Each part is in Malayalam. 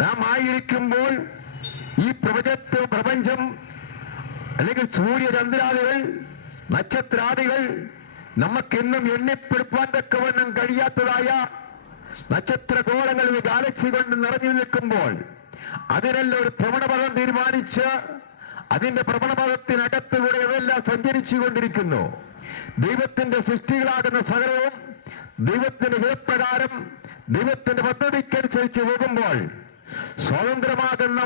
നാം ആയിരിക്കുമ്പോൾ ഈ പ്രപഞ്ചം അല്ലെങ്കിൽ സൂര്യചന്ദ്രാദികൾ നക്ഷത്രാദികൾ നമുക്കെന്നും എണ്ണിപ്പെടുത്താൻ തക്കവണ്ണം കഴിയാത്തതായ നക്ഷത്രഗോളങ്ങൾ ഗാലക്സി കൊണ്ട് നിറഞ്ഞു നിൽക്കുമ്പോൾ അതിനെല്ലാം ഒരു ഭ്രമണപഥം തീരുമാനിച്ച് അതിന്റെ ഭ്രമണപഥത്തിനകത്തുകൂടെ അതെല്ലാം സഞ്ചരിച്ചു കൊണ്ടിരിക്കുന്നു. ദൈവത്തിന്റെ സൃഷ്ടികളാകുന്ന സകലവും ദൈവത്തിന്റെ ഹിതപ്രകാരം ദൈവത്തിന്റെ പദ്ധതിക്കനുസരിച്ച് പോകുമ്പോൾ സ്വതന്ത്രമാകുന്ന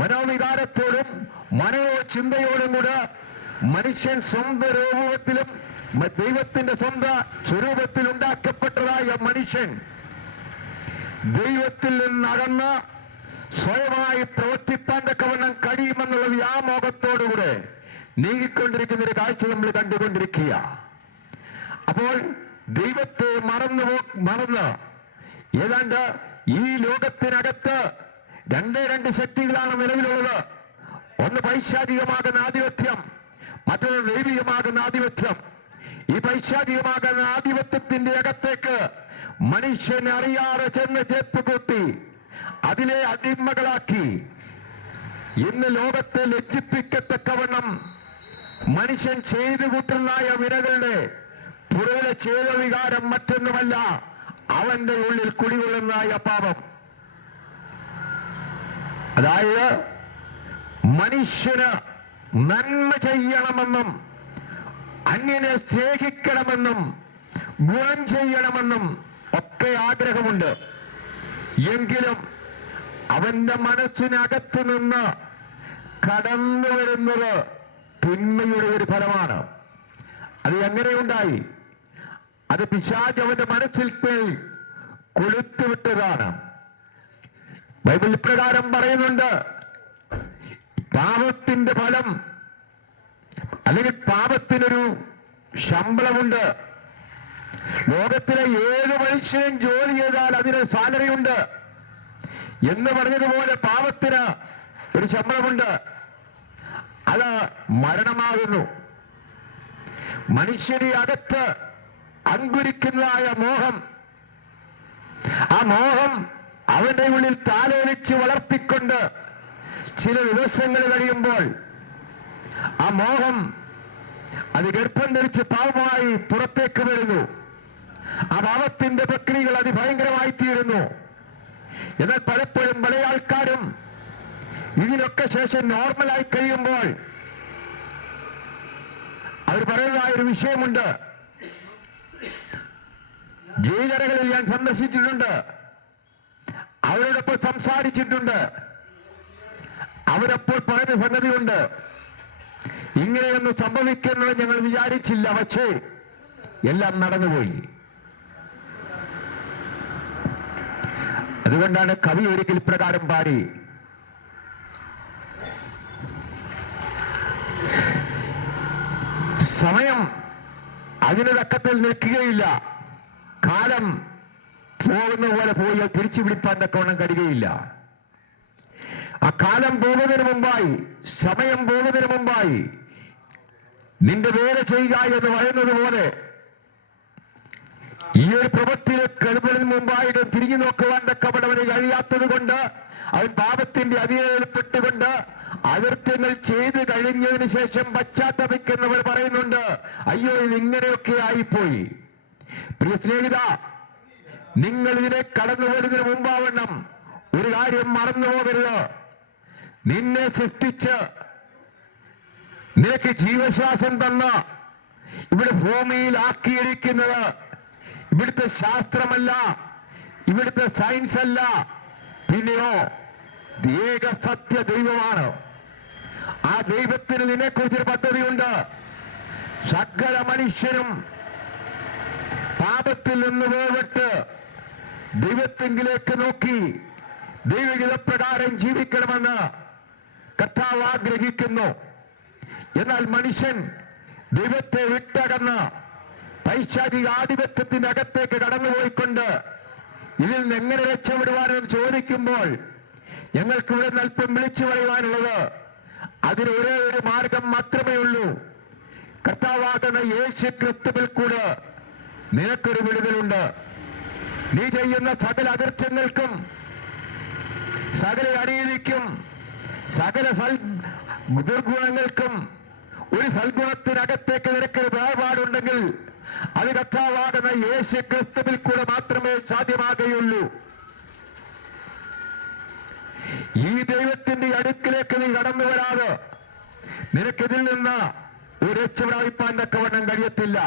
മനോവികാരത്തോടും മനോചിന്തയോടും കൂടെ മനുഷ്യൻ സ്വന്തം രൂപത്തിലും ദൈവത്തിന്റെ സ്വന്തം സ്വരൂപത്തിൽ ഉണ്ടാക്കപ്പെട്ടതായ മനുഷ്യൻ ദൈവത്തിൽ നിന്നകന്ന് സ്വയമായി പ്രവർത്തിപ്പാൻ തക്കവണ്ണം കഴിയുമെന്നുള്ള വ്യാമോഹത്തോടുകൂടെ നീങ്ങിക്കൊണ്ടിരിക്കുന്ന ഒരു കാഴ്ച നമ്മൾ കണ്ടുകൊണ്ടിരിക്കുക. അപ്പോൾ ദൈവത്തെ മറന്ന് ഏതാണ്ട് ഈ ലോകത്തിനകത്ത് രണ്ട് ശക്തികളാണ് നിലവിലുള്ളത്. ഒന്ന് പൈശാചികമാകുന്ന ആധിപത്യം, മറ്റൊന്ന് ദൈവികമാകുന്ന ആധിപത്യം. ഈ പൈശാചികമാകുന്ന ആധിപത്യത്തിന്റെ അകത്തേക്ക് മനുഷ്യനെ അറിയാതെ ചെന്ന് ചേപ്പ് കൂട്ടി അതിലെ അടിമകളാക്കി ഇന്ന് ലോകത്തെ ലജ്ജിപ്പിക്കത്തക്കവണ്ണം മനുഷ്യൻ ചെയ്തു കൂട്ടുന്നതായ വിനകളുടെ പുറകിലെ ചേതവികാരം മറ്റൊന്നുമല്ല, അവന്റെ ഉള്ളിൽ കുടികൊള്ളുന്നതായ പാപം. അതായത് മനുഷ്യന് നന്മ ചെയ്യണമെന്നും അന്യനെ സ്നേഹിക്കണമെന്നും ഗുണം ചെയ്യണമെന്നും ഒക്കെ ആഗ്രഹമുണ്ട്. എങ്കിലും അവന്റെ മനസ്സിനകത്തു നിന്ന് കടന്നു വരുന്നത് തിന്മയുടെ ഒരു ഫലമാണ്. അത് എങ്ങനെയുണ്ടായി? അത് പിശാച് അവന്റെ മനസ്സിൽ കൊളുത്തുവിട്ടതാണ്. ബൈബിൾ പ്രകാരം പറയുന്നുണ്ട്, പാപത്തിന്റെ ഫലം അല്ലെങ്കിൽ പാപത്തിനൊരു ശമ്പളമുണ്ട്. ലോകത്തിലെ ഏത് മനുഷ്യനും ജോലി ചെയ്താൽ അതിന് സാലറി ഉണ്ട് എന്ന് പറഞ്ഞതുപോലെ പാപത്തിന് ഒരു ശമ്പളമുണ്ട്. അത് മരണമാകുന്നു. മനുഷ്യനെ അകത്ത് അങ്കുരിക്കുന്നതായ മോഹം, ആ മോഹം അവന്റെ ഉള്ളിൽ താലോലിച്ച് വളർത്തിക്കൊണ്ട് ചില ദിവസങ്ങൾ കഴിയുമ്പോൾ ആ മോഹം അത് ഗർഭം ധരിച്ച് പാപമായി പുറത്തേക്ക് വരുന്നു. ആ പാപത്തിന്റെ പ്രക്രിയകൾ അതിഭയങ്കരമായി തീരുന്നു. എന്നാൽ പലപ്പോഴും പല ആൾക്കാരും ഇതിനൊക്കെ ശേഷം നോർമലായി കഴിയുമ്പോൾ അവർ പറയുന്നതായൊരു വിഷയമുണ്ട്. ജയിലറകളിൽ ഞാൻ സന്ദർശിച്ചിട്ടുണ്ട്, അവരോടൊപ്പം സംസാരിച്ചിട്ടുണ്ട്. അവരപ്പോൾ പറയുന്ന സംഗതിയുണ്ട്, ഇങ്ങനെയൊന്നും സംഭവിക്കുന്നത് ഞങ്ങൾ വിചാരിച്ചില്ല, പക്ഷേ എല്ലാം നടന്നുപോയി. അതുകൊണ്ടാണ് കവി ഒരിക്കൽ പ്രകാരം പാടി, സമയം അതിന് തക്കത്തിൽ നിൽക്കുകയില്ല, കാലം പോകുന്ന പോലെ പോയി തിരിച്ചു പിടിപ്പാൻ തക്കവണ്ണം കഴിയുകയില്ല. ആ കാലം പോകുന്നതിന് മുമ്പായി, സമയം പോകുന്നതിന് മുമ്പായി നിന്റെ വേല ചെയ്യുക എന്ന് പറയുന്നത് പോലെ ഈ ഒരു പ്രവൃത്തിയിലേക്ക് കടുപ്പതിന് മുമ്പായിട്ട് തിരിഞ്ഞു നോക്കുവാൻ തക്കവണ്ണവന് കഴിയാത്തത് കൊണ്ട് അവൻ പാപത്തിന്റെ അധീനതയിൽപ്പെട്ടുകൊണ്ട് അകൃത്യങ്ങൾ ചെയ്ത് കഴിഞ്ഞതിന് ശേഷം പശ്ചാത്തപിക്കുന്നവർ പറയുന്നുണ്ട്, അയ്യോ ഇത് ഇങ്ങനെയൊക്കെ ആയിപ്പോയി. പ്രിയ സ്നേഹിത, നിങ്ങൾ ഇതിനെ കടന്നു വരുന്നതിന് മുമ്പാവണ്ണം ഒരു കാര്യം മറന്നു പോകരുത്. നിന്നെ സൃഷ്ടിച്ച് നിനക്ക് ജീവശ്വാസം തന്ന് ഇവിടെ ഭൂമിയിൽ ആക്കിയിരിക്കുന്നത് ഇവിടുത്തെ ശാസ്ത്രമല്ല, ഇവിടുത്തെ സയൻസ് അല്ല, പിന്നെയോ ഏക സത്യ ദൈവമാണ്. ആ ദൈവത്തിന് നിന്നെക്കുറിച്ചൊരു പദ്ധതിയുണ്ട്. സകല മനുഷ്യരും പാപത്തിൽ നിന്ന് വേറിട്ട് ദൈവത്തെങ്കിലേക്ക് നോക്കി ദൈവഹിതപ്രകാരം ജീവിക്കണമെന്ന് കർത്താവ് ആഗ്രഹിക്കുന്നു. എന്നാൽ മനുഷ്യൻ ദൈവത്തെ വിട്ടകന്ന് പൈശാചിക ആധിപത്യത്തിന്റെ അകത്തേക്ക് കടന്നുപോയിക്കൊണ്ട് ഇതിൽ നിന്ന് എങ്ങനെ രക്ഷപ്പെടുവാനെന്ന് ചോദിക്കുമ്പോൾ ഞങ്ങൾക്ക് ഇവിടെ അല്പം വിളിച്ചു പറയുവാനുള്ളത്, അതിന് ഒരേ ഒരു മാർഗം മാത്രമേ ഉള്ളൂ. കർത്താവാകുന്ന യേശു ക്രിസ്തുവിൽ കൂടെ നിനക്കൊരു വിടുതലുണ്ട്. നീ ചെയ്യുന്ന സകല അകൃത്യങ്ങൾക്കും സകല അനീതിക്കും സകല ദുർഗുണങ്ങൾക്കും ഒരു സൽഗുണത്തിനകത്തേക്ക് നിനക്കൊരു വേർപാടുണ്ടെങ്കിൽ അത് കർത്താവാകുന്ന യേശു ക്രിസ്തുവിൽ കൂടെ മാത്രമേ സാധ്യമാകുകയുള്ളൂ. ഈ ദൈവത്തിന്റെ അടുക്കിലേക്ക് നീ കടന്നു വരാതെ നിനക്കിതിൽ നിന്ന് ഒരു രക്ഷപ്രാപിപ്പാൻ തക്കവണ്ണം കഴിയത്തില്ല.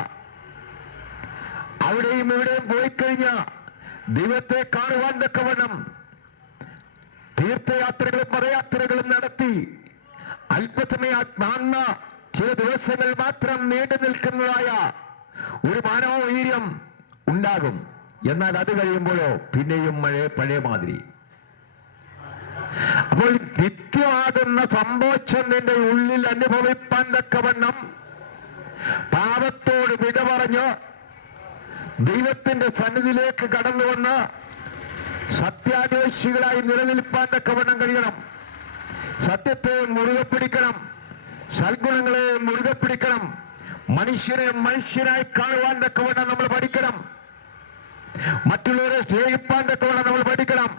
അവിടെയും ഇവിടെയും പോയി കഴിഞ്ഞ ദൈവത്തെ കാണുവാൻ തക്കവണ്ണം തീർത്ഥയാത്രകളും പദയാത്രകളും നടത്തി അല്പസമയാത്മാന്ന ചില ദിവസങ്ങൾ മാത്രം നീണ്ടു നിൽക്കുന്നതായ ഒരു മാനവവീര്യം ഉണ്ടാകും. എന്നാൽ അത് കഴിയുമ്പോഴോ പിന്നെയും പഴയ മാതിരി. അപ്പോൾ നിത്യമാകുന്ന സന്തോഷം നിന്റെ ഉള്ളിൽ അനുഭവിപ്പാൻ തക്കവണ്ണം പാപത്തോട് വിട പറഞ്ഞ് ദൈവത്തിന്റെ സന്നിധിയിലേക്ക് കടന്നു വന്ന് സത്യാന്വേഷികളായി നിലനിൽപ്പാൻ തക്കവണ്ണം കഴിയണം. സത്യത്തെ മുറുകെ പിടിക്കണം, സൽഗുണങ്ങളെ മുറുകെ പിടിക്കണം, മനുഷ്യനെ മനുഷ്യനായി കാണുവാൻ തക്കവണ്ണം നമ്മൾ പഠിക്കണം, മറ്റുള്ളവരെ സ്നേഹിപ്പാൻ തക്കവണ്ണം നമ്മൾ പഠിക്കണം.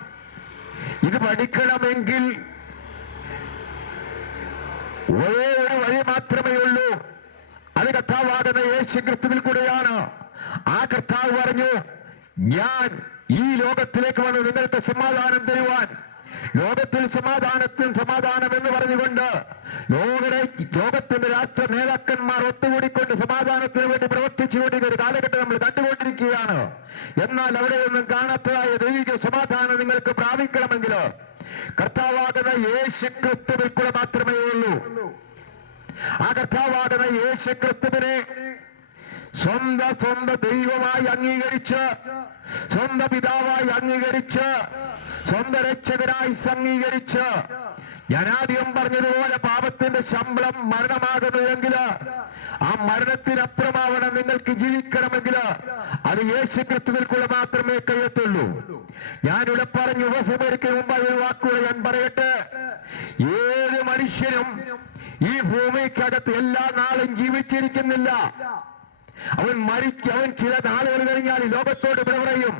ഇത് പഠിക്കണമെങ്കിൽ ഒരേ ഒരു വഴി മാത്രമേ ഉള്ളൂ. അത് കർത്താവാകുന്ന യേശു ക്രിസ്തുവിൽ കൂടെയാണ്. ആ കർത്താവ് പറഞ്ഞു, ഞാൻ ഈ ലോകത്തിലേക്ക് വന്ന് നിങ്ങൾക്ക് സമാധാനം തരുവാൻ, ലോകത്തിൽ സമാധാനം എന്ന് പറഞ്ഞുകൊണ്ട് ലോകത്തിന്റെ രാഷ്ട്ര നേതാക്കന്മാർ ഒത്തുകൂടിക്കൊണ്ട് സമാധാനത്തിന് വേണ്ടി പ്രവർത്തിച്ചുകൊണ്ടിരിക്കുന്ന ഒരു കാലഘട്ടം നമ്മൾ കണ്ടുകൊണ്ടിരിക്കുകയാണ്. എന്നാൽ അവിടെയൊന്നും കാണാത്തതായ ദൈവിക സമാധാനം നിങ്ങൾക്ക് പ്രാപിക്കണമെങ്കിൽ കർത്താവാകുന്ന യേശു ക്രിസ്തുവിൽ കൂടെ മാത്രമേ ഉള്ളൂ. ആ കർത്താവാകുന്ന യേശു ക്രിസ്തുവിനെ സ്വന്തം ദൈവമായി അംഗീകരിച്ച്, സ്വന്തം പിതാവായി അംഗീകരിച്ച്, സ്വന്തം രക്ഷകനായി അംഗീകരിച്ച്, ഞാൻ ആദ്യം പറഞ്ഞതുപോലെ പാപത്തിന്റെ ശമ്പളം മരണമാകുന്നുവെങ്കിൽ ആ മരണത്തിനപ്പുറമാവണം നിങ്ങൾക്ക് ജീവിക്കണമെങ്കിൽ അത് യേശു ക്രിസ്തുവിൽ കൂടെ മാത്രമേ കഴിയത്തുള്ളൂ. ഞാനിവിടെ പറഞ്ഞു ഉപസംഹരിക്കുന്ന മുമ്പ് ഒരു വാക്കുകൂടെ ഞാൻ പറയട്ടെ. ഏത് മനുഷ്യനും ഈ ഭൂമിക്കകത്ത് എല്ലാ നാളും ജീവിച്ചിരിക്കുന്നില്ല. അവൻ ചില നാളുകൾ കഴിഞ്ഞാൽ ലോകത്തോട് വിട പറയും.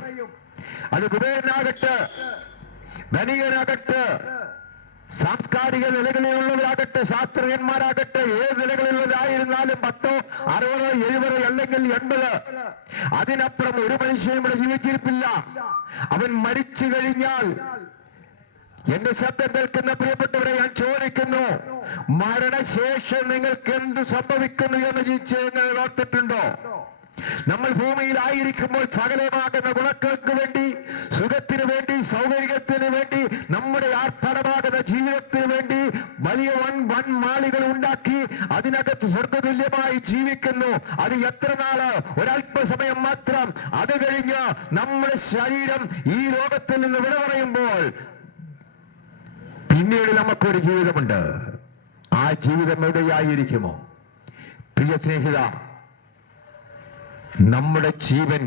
അത് കുബേരനാകട്ടെ, ധനികനാകട്ടെ, സാംസ്കാരിക നിലകളിലുള്ളവരാകട്ടെ, ശാസ്ത്രജ്ഞന്മാരാകട്ടെ, ഏത് നിലകളിലുള്ളവരായിരുന്നാലും 10, 60, 70 അല്ലെങ്കിൽ 80, അതിനപ്പുറം ഒരു മനുഷ്യനും ഇവിടെ ജീവിച്ചിരിപ്പില്ല. അവൻ മരിച്ചു കഴിഞ്ഞാൽ എന്റെ ശബ്ദം കേൾക്കുന്ന പ്രിയപ്പെട്ടവരെ ഞാൻ ചോദിക്കുന്നു, മരണശേഷം നിങ്ങൾക്ക് എന്ത് സംഭവിക്കുന്നു എന്ന് ഓർത്തിട്ടുണ്ടോ? നമ്മൾ ഭൂമിയിലായിരിക്കുമ്പോൾ സകലമാകുന്ന ഗുണങ്ങൾക്ക് വേണ്ടി, സുഖത്തിന് വേണ്ടി, സൗകര്യത്തിന് വേണ്ടി, നമ്മുടെ ആർത്തടമാകുന്ന ജീവിതത്തിന് വേണ്ടി വലിയ വൻ മാളികൾ ഉണ്ടാക്കി അതിനകത്ത് സ്വർഗതുല്യമായി ജീവിക്കുന്നു. അത് എത്ര നാള്? ഒരല്പസമയം മാത്രം. അത് കഴിഞ്ഞ് നമ്മുടെ ശരീരം ഈ ലോകത്തിൽ നിന്ന് വിട പറയുമ്പോൾ പിന്നീട് നമുക്കൊരു ജീവിതമുണ്ട്. ആ ജീവിതം എവിടെയായിരിക്കുമോ? പ്രിയ സ്നേഹിത, നമ്മുടെ ജീവൻ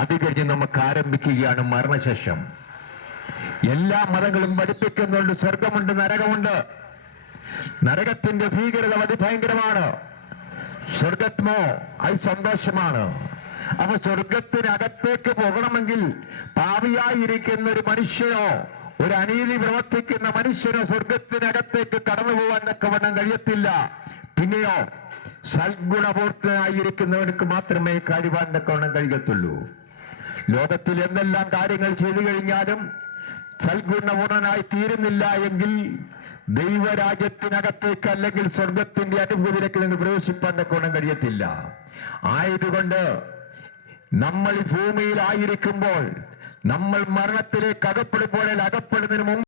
അത് കഴിഞ്ഞ് നമുക്ക് ആരംഭിക്കുകയാണ് മരണശേഷം. എല്ലാ മതങ്ങളും പഠിപ്പിക്കുന്നുണ്ട് സ്വർഗമുണ്ട്, നരകമുണ്ട്. നരകത്തിന്റെ ഭീകരത അതിഭയങ്കരമാണ്. സ്വർഗത്മോ അത് സന്തോഷമാണ്. അപ്പൊ സ്വർഗത്തിനകത്തേക്ക് പോകണമെങ്കിൽ പാപിയായിരിക്കുന്ന ഒരു മനുഷ്യനോ, ഒരു അനീതി പ്രവർത്തിക്കുന്ന മനുഷ്യനോ സ്വർഗത്തിനകത്തേക്ക് കടന്നു പോകാൻ തക്കവണ്ണം കഴിയത്തില്ല. പിന്നെയോ സൽഗുണപൂർത്തനായിരിക്കുന്നവർക്ക് മാത്രമേ കഴിവാൻ തക്കവണ്ണം കഴിയത്തുള്ളൂ. ലോകത്തിൽ എന്തെല്ലാം കാര്യങ്ങൾ ചെയ്തു കഴിഞ്ഞാലും സൽഗുണപൂർണനായി തീരുന്നില്ല എങ്കിൽ ദൈവരാജ്യത്തിനകത്തേക്ക് അല്ലെങ്കിൽ സ്വർഗത്തിന്റെ അനുഭൂതിയിലേക്ക് നിന്ന് പ്രവേശിപ്പാൻ തക്കവണ്ണം കഴിയത്തില്ല. ആയതുകൊണ്ട് നമ്മൾ ഭൂമിയിലായിരിക്കുമ്പോൾ, നമ്മൾ മരണത്തിലേക്ക് അകപ്പെടുന്നതിന് മുമ്പ്